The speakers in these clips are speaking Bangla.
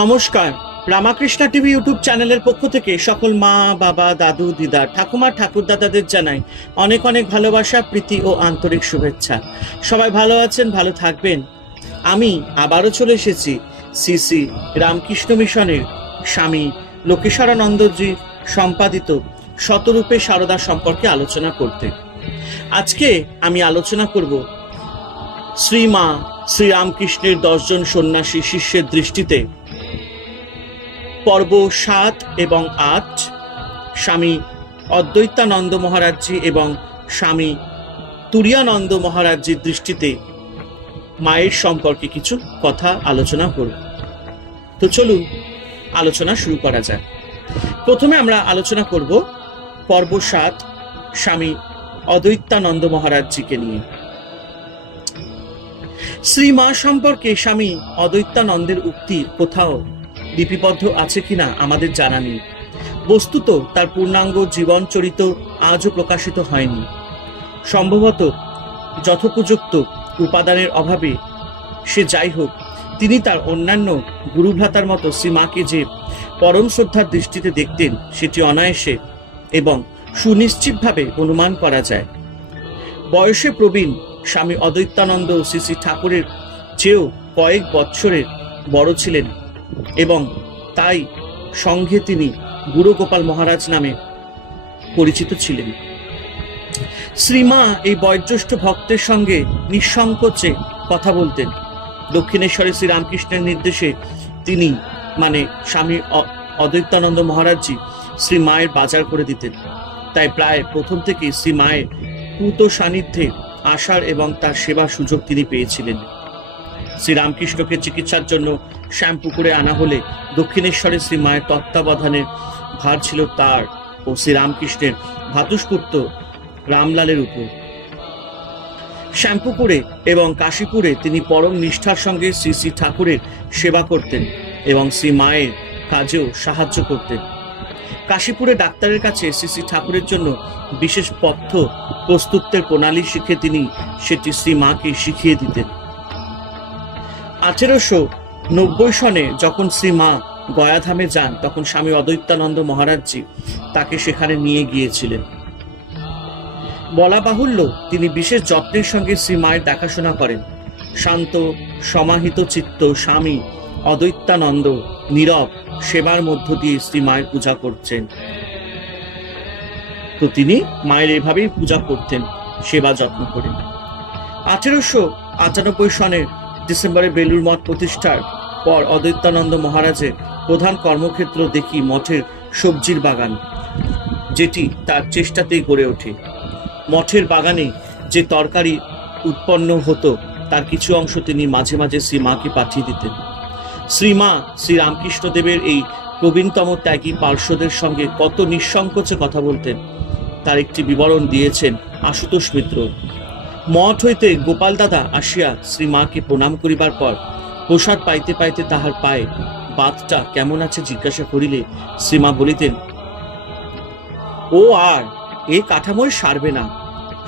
নমস্কার। রামাকৃষ্ণা টিভি ইউটিউব চ্যানেলের পক্ষ থেকে সকল মা, বাবা, দাদু, দিদা, ঠাকুমা, ঠাকুরদাদাদের জানাই অনেক অনেক ভালোবাসা, প্রীতি ও আন্তরিক শুভেচ্ছা। সবাই ভালো আছেন, ভালো থাকবেন। আমি আবারও চলে এসেছি শ্রী রামকৃষ্ণ মিশনের স্বামী লোকেশ্বরানন্দজি সম্পাদিত শতরূপে সারদা সম্পর্কে আলোচনা করতে। আজকে আমি আলোচনা করব শ্রীমা শ্রীরামকৃষ্ণের দশজন সন্ন্যাসী শিষ্যের দৃষ্টিতে। পর্ব সাত এবং আট, স্বামী অদ্বৈতানন্দ মহারাজজি এবং স্বামী তুরিয়ানন্দ মহারাজজির দৃষ্টিতে মায়ের সম্পর্কে কিছু কথা আলোচনা করব। তো চলুন, আলোচনা শুরু করা যাক। প্রথমে আমরা আলোচনা করব পর্ব সাত, স্বামী অদ্বৈতানন্দ মহারাজজিকে নিয়ে। শ্রী মা সম্পর্কে স্বামী অদ্বৈতানন্দের উক্তি কোথাও লিপিবদ্ধ আছে কিনা আমাদের জানা নেই। বস্তুত তার পূর্ণাঙ্গ জীবন চরিত আজও প্রকাশিত হয়নি। সম্ভবত যথোপযুক্ত উপাদানের অভাবে সে যাই হোক, তিনি তার অন্যান্য গুরুভ্রাতার মতো শ্রীমাকে যে পরম শ্রদ্ধার দৃষ্টিতে দেখতেন, সেটি অনায়াসে এবং সুনিশ্চিতভাবে অনুমান করা যায়। বয়সে প্রবীণ স্বামী অদ্বৈতানন্দ শ্রী শ্রী ঠাকুরের চেয়েও কয়েক বৎসরের বড় ছিলেন। এবং তাই সঙ্ঘে তিনি গুরুগোপাল মহারাজ নামে পরিচিত ছিলেন। শ্রীমা এই বয়োজ্যেষ্ঠ ভক্তের সঙ্গে নিঃসংকোচে কথা বলতেন। দক্ষিণেশ্বরে শ্রীরামকৃষ্ণের নির্দেশে তিনি মানে স্বামী অদ্বৈতানন্দ মহারাজজি শ্রী মায়ের বাজার করে দিতেন। তাই প্রায় প্রথম থেকেই শ্রী মায়ের পূত সান্নিধ্যে আসার এবং তার সেবার সুযোগ তিনি পেয়েছিলেন। শ্রীরামকৃষ্ণকে চিকিৎসার জন্য শ্যামপুকুরে আনা হলে দক্ষিণেশ্বরে শ্রী মায়ের তত্ত্বাবধানের ভার ছিল তার ও শ্রীরামকৃষ্ণের ভাতুষপুত্র রামলালের উপর। শ্যামপুকুরে এবং কাশীপুরে তিনি পরম নিষ্ঠার সঙ্গে শ্রী শ্রী ঠাকুরের সেবা করতেন এবং শ্রী মায়ের কাজেও সাহায্য করতেন। কাশীপুরে ডাক্তারের কাছে শ্রী শ্রী ঠাকুরের জন্য বিশেষ পথ্য প্রস্তুতের প্রণালী শিখে তিনি সেটি শ্রী মাকে শিখিয়ে দিতেন। আঠেরোশো নব্বই সনে যখন শ্রী মা গয়াধামে যান, তখন স্বামী অদ্বৈতানন্দ মহারাজজি তাকে সেখানে নিয়ে গিয়েছিলেন। বলা বাহুল্য, তিনি বিশেষ যত্নের সঙ্গে শ্রী মায়ের দেখাশোনা করেন। শান্ত, সমাহিত চিত্ত স্বামী অদ্বৈতানন্দ নীরব, সেবার মধ্য দিয়ে শ্রী মায়ের পূজা করছেন। তো তিনি মায়ের এভাবেই পূজা করতেন, সেবা যত্ন করেন। আঠেরোশো আটানব্বই সনের ডিসেম্বরে বেলুর মঠ প্রতিষ্ঠার পর অদ্বৈতানন্দ মহারাজের প্রধান কর্মক্ষেত্র দেখি মঠের সবজির বাগান, যেটি তার চেষ্টাতেই গড়ে ওঠে। মঠের বাগানে যে তরকারি উৎপন্ন হতো, তার কিছু অংশ তিনি মাঝে মাঝে শ্রী মাকে পাঠিয়ে দিতেন। শ্রীমা শ্রী রামকৃষ্ণদেবের এই প্রবীণতম ত্যাগী পার্শ্বদের সঙ্গে কত নিঃসংকোচে কথা বলতেন, তার একটি বিবরণ দিয়েছেন আশুতোষ মিত্র। মঠ হইতে গোপাল দাদা আসিয়া শ্রী মাকে প্রণাম করিবার পর প্রসাদ পাইতে পাইতে তাহার পায়ে বাতটা কেমন আছে জিজ্ঞাসা করিলে শ্রীমা বলিতেন, ও আর, এ কাঠামোয় সারবে না,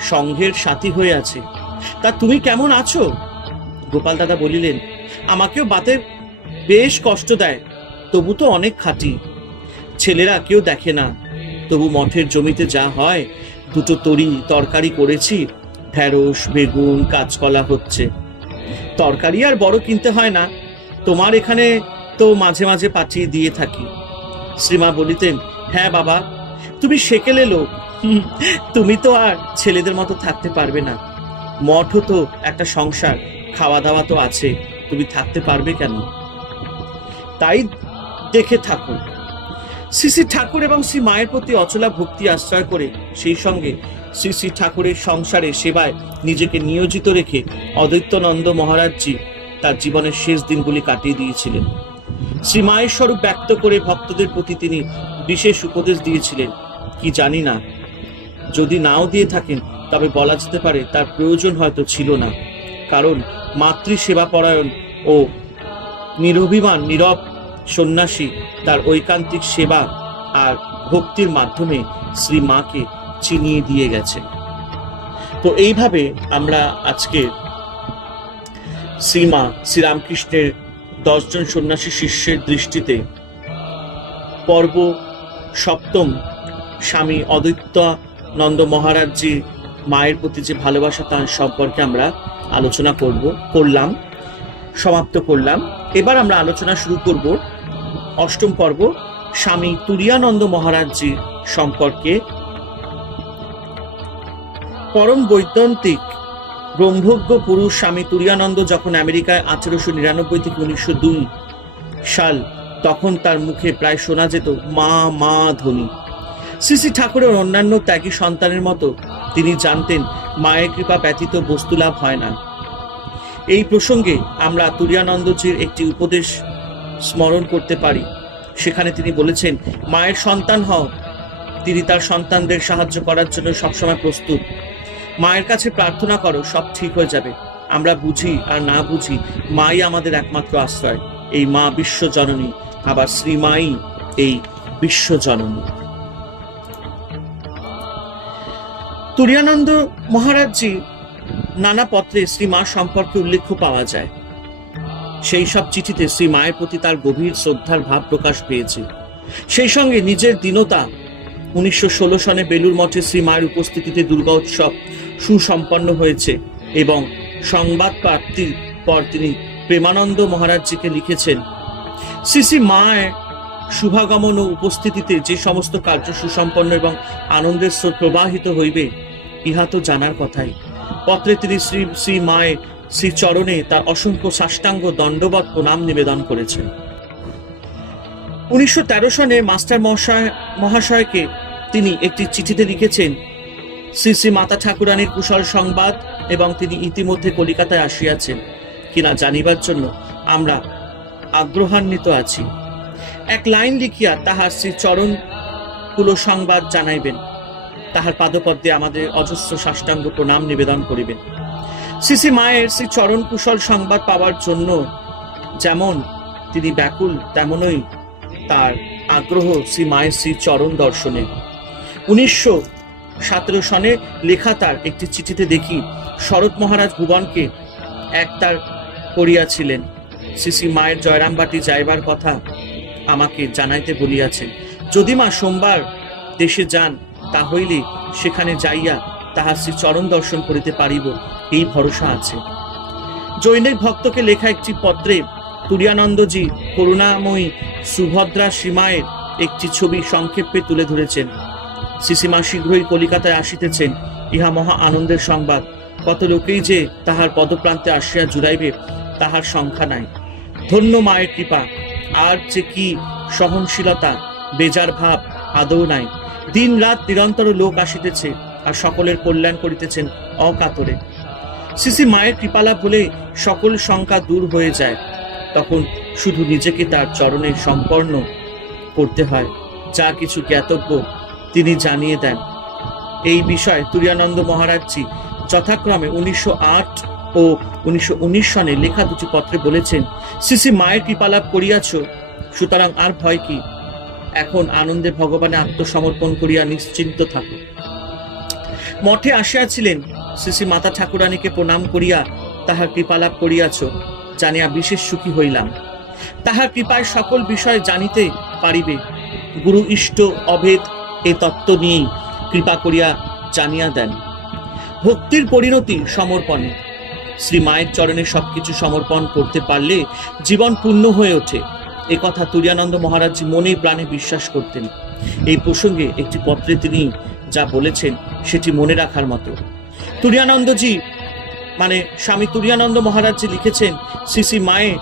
সংঘের সাথী হয়ে আছে। তা তুমি কেমন আছো? গোপাল দাদা বলিলেন, আমাকেও বাতের বেশ কষ্ট দেয়, তবু তো অনেক খাটি। ছেলেরা কেউ দেখে না, তবু মঠের জমিতে যা হয়, দুটো তরি তরকারি করেছি ঢেঁড়স বেগুন কাঁচকলা হচ্ছে। তরকারি আর বড় কিনতে হয় না। তোমার এখানে তো মাঝে মাঝে পাঠিয়ে দিয়ে থাকি। শ্রীমা বলিতেন হ্যাঁ বাবা তুমি সেকেলে হুম, তুমি তো আর ছেলেদের মতো থাকতে পারবে না। মঠও তো একটা সংসার খাওয়া দাওয়া তো আছে তুমি থাকতে পারবে কেন? তাই দেখে থাকো শ্রী শ্রী ঠাকুর এবং শ্রী মায়ের প্রতি অচলা ভক্তি আশ্রয় করে সেই সঙ্গে শ্রী শ্রী ঠাকুরের সংসারে সেবায় নিজেকে নিয়োজিত রেখে অদ্বৈতানন্দ মহারাজজি তার জীবনের শেষ দিনগুলি কাটিয়ে দিয়েছিলেন। শ্রী মায়ের স্বরূপ ব্যক্ত করে ভক্তদের প্রতি তিনি বিশেষ উপদেশ দিয়েছিলেন, কি জানি না, যদি নাও দিয়ে থাকেন, তবে বলা যেতে পারে তার প্রয়োজন হয়তো ছিল না। কারণ মাতৃ সেবা পরায়ণ ও নিরভিমান, নীরব সন্ন্যাসী তার ঐকান্তিক সেবা আর ভক্তির মাধ্যমে শ্রী মাকে চিনিয়ে দিয়ে গেছে। তো এইভাবে আমরা আজকে শ্রীমা শ্রীরামকৃষ্ণের দশজন সন্ন্যাসী শিষ্যের দৃষ্টিতে পর্ব সপ্তম স্বামী অদ্বৈতানন্দ মহারাজজি মায়ের প্রতি যে ভালোবাসা তার সম্পর্কে আমরা আলোচনা করব, করলাম, সমাপ্ত করলাম। এবার আমরা আলোচনা শুরু করব অষ্টম পর্ব স্বামী তুরিয়ানন্দ মহারাজজি সম্পর্কে পরম বৈদান্তিক ব্রহ্মজ্ঞ পুরুষ স্বামী তুরিয়ানন্দ যখন আমেরিকায় আঠেরোশো নিরানব্বই থেকে উনিশশো দুই সাল, তখন তার মুখে প্রায় শোনা যেত, মা মা ধ্বনি শ্রী ঠাকুরের অন্যান্য ত্যাগী সন্তানের মতো তিনি জানতেন, মায়ের কৃপা ব্যতীত বস্তু লাভ হয় না। এই প্রসঙ্গে আমরা তুরিয়ানন্দজির একটি উপদেশ স্মরণ করতে পারি। সেখানে তিনি বলেছেন, মায়ের সন্তান হও, তিনি তার সন্তানদের সাহায্য করার জন্য সবসময় প্রস্তুত। মায়ের কাছে প্রার্থনা করো, সব ঠিক হয়ে যাবে। আমরা বুঝি আর না বুঝি, মাই আমাদের একমাত্র আশ্রয়। এই মা বিশ্ব জননী, আবার শ্রীমাই এই বিশ্ব জননী। তুরিয়ানন্দ মহারাজজি নানা পত্রে শ্রী মা সম্পর্কে উল্লেখ পাওয়া যায়। সেই সব চিঠিতে শ্রী মায়ের প্রতি তার গভীর শ্রদ্ধার ভাব প্রকাশ পেয়েছে। সেই সঙ্গে নিজের দীনতা উনিশশো ষোলো সনে বেলুর মঠে শ্রী মায়ের উপস্থিতিতে দুর্গা উৎসব সুসম্পন্ন হয়েছে এবং সংবাদ প্রাপ্তির পর তিনি প্রেমানন্দ মহারাজজিকে লিখেছেন। শ্রী শ্রী মায়ের শুভাগমন ও উপস্থিতিতে যে সমস্ত কার্য সুসম্পন্ন এবং আনন্দের স্রোত প্রবাহিত হইবে, ইহা তো জানার কথাই। পত্রে তিনি শ্রী শ্রী মায়ের শ্রী চরণে তার অসংখ্য সাষ্টাঙ্গ দণ্ডবত প্রণাম নিবেদন করেছেন। উনিশশো তেরো সনে মাস্টার মহাশয় মহাশয়কে তিনি একটি চিঠিতে লিখেছেন, শ্রী শ্রী মাতা ঠাকুরানীর কুশল সংবাদ এবং তিনি ইতিমধ্যে কলিকাতায় আসিয়াছেন। কিনা জানিবার জন্য আমরা আগ্রহান্বিত আছি। এক লাইন লিখিয়া তাহার শ্রী চরণ কুলো সংবাদ জানাইবেন। তাহার পাদপদ্মে আমাদের অজস্র সাষ্টাঙ্গ প্রণাম নিবেদন করিবেন। শ্রী শ্রী মায়ের শ্রী চরণ কুশল সংবাদ পাওয়ার জন্য যেমন তিনি ব্যাকুল, তেমনই তার আগ্রহ শ্রী মায়ের শ্রী চরণ দর্শনে। উনিশশো সতেরো সনে লেখা তার একটি চিঠিতে দেখি, শরৎ মহারাজ ভুবনকে একতার করিয়াছিলেন। শ্রী শ্রী মায়ের জয়রামবাটি যাইবার কথা আমাকে জানাইতে বলিয়াছেন। যদি মা সোমবার দেশে যান তা হইলে সেখানে যাইয়া তাহার শ্রী চরণ দর্শন করিতে পারিব, এই ভরসা আছে। জৈনিক ভক্তকে লেখা একটি পত্রে তুরিয়ানন্দজি করুণাময়ী সুভদ্রা সীমায়ের একটি ছবি সংক্ষেপে তুলে ধরেছেন। শ্রীসীমা শীঘ্রই কলিকাতায় আসিতেছেন। ইহা মহা আনন্দের সংবাদ। কত লোকেই যে তাহার পদপ্রান্তে আসিয়া জুড়াইবে, তাহার সংখ্যা নাই। ধন্য মায়ের কৃপা, আর যে কি সহনশীলতা, বেজার ভাব, আদৌ নাই। দিন রাত নিরন্তর লোক আসিতেছে, আর সকলের কল্যাণ করিতেছেন অকাতরে। সিসি মায়ের কৃপালাভ বলে সকল শঙ্কা দূর হয়ে যায়। তখন শুধু নিজেকে তার চরণে সম্পন্ন করতে হয়, যা কিছু জ্ঞাতব্য তিনি জানিয়ে দেন, এই বিষয়ে তুরিয়ানন্দ মহারাজজি যথাক্রমে উনিশশো আট ও উনিশশো উনিশ সনে লেখা দুটি পত্রে বলেছেন সিসি মায়ের কৃপালাভ করিয়াছ, সুতরাং আর ভয় কি? এখন আনন্দে ভগবানে আত্মসমর্পণ করিয়া নিশ্চিন্ত থাকো। মঠে আসিয়াছিলেন, শ্রী মাতা ঠাকুরানীকে প্রণাম করিয়া তাহার কৃপালাভ করিয়াছ, জানিয়া বিশেষ সুখী হইলাম। তাহার কৃপায় সকল বিষয় জানিতে পারিবে। গুরু ইষ্ট অভেদ এই তত্ত্ব নিয়েই কৃপা করিয়া জানিয়া দেন। ভক্তির পরিণতি সমর্পণে। শ্রী মায়ের চরণে সবকিছু সমর্পণ করতে পারলে জীবন পূর্ণ হয়ে ওঠে। এ কথা তুরিয়ানন্দ মহারাজ মনে প্রাণে বিশ্বাস করতেন। এই প্রসঙ্গে একটি পত্রে তিনি যা বলেছেন সেটি মনে রাখার মতো। তুরিয়ানন্দজি মানে স্বামী তুরিয়ানন্দ মহারাজজি লিখেছেন, শ্রী শ্রী মায়ে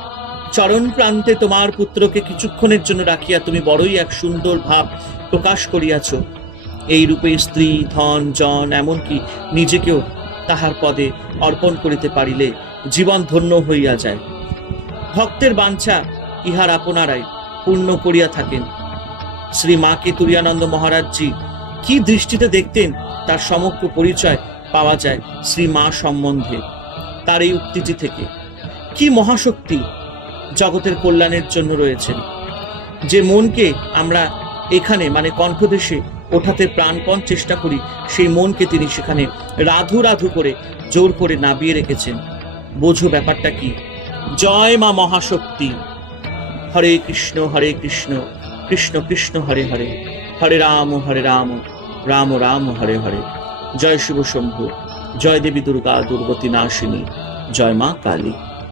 চরণ প্রান্তে তোমার পুত্রকে কিছুক্ষণের জন্য রাখিয়া তুমি বড়ই এক সুন্দর ভাব প্রকাশ করিয়াছ। এই রূপে স্ত্রী, ধন, জন, এমনকি নিজেকেও তাহার পদে অর্পণ করিতে পারিলে জীবন ধন্য হইয়া যায়। ভক্তের বাঞ্ছা ইহার আপনারাই পূর্ণ করিয়া থাকেন। শ্রী মাকে তুরিয়ানন্দ মহারাজজি কি দৃষ্টিতে দেখতেন তার সমগ্র পরিচয় পাওয়া যায় শ্রী মা সম্বন্ধে, তার এই উক্তিটি থেকে। কি মহাশক্তি জগতের কল্যাণের জন্য রয়েছেন। যে মনকে আমরা এখানে মানে কণ্ঠদেশে ওঠাতে প্রাণপণ চেষ্টা করি, সেই মনকে তিনি সেখানে রাধু রাধু করে জোর করে নাবিয়ে রেখেছেন। বোঝো ব্যাপারটা কি? জয় মা মহাশক্তি। হরে কৃষ্ণ হরে কৃষ্ণ কৃষ্ণ কৃষ্ণ, হরে হরে। হরে রাম হরে রাম রাম রাম, হরে হরে। জয় শিব শম্ভু, জয় দেবী দুর্গা, দুর্গতি নাশিনী, জয় মা কালী।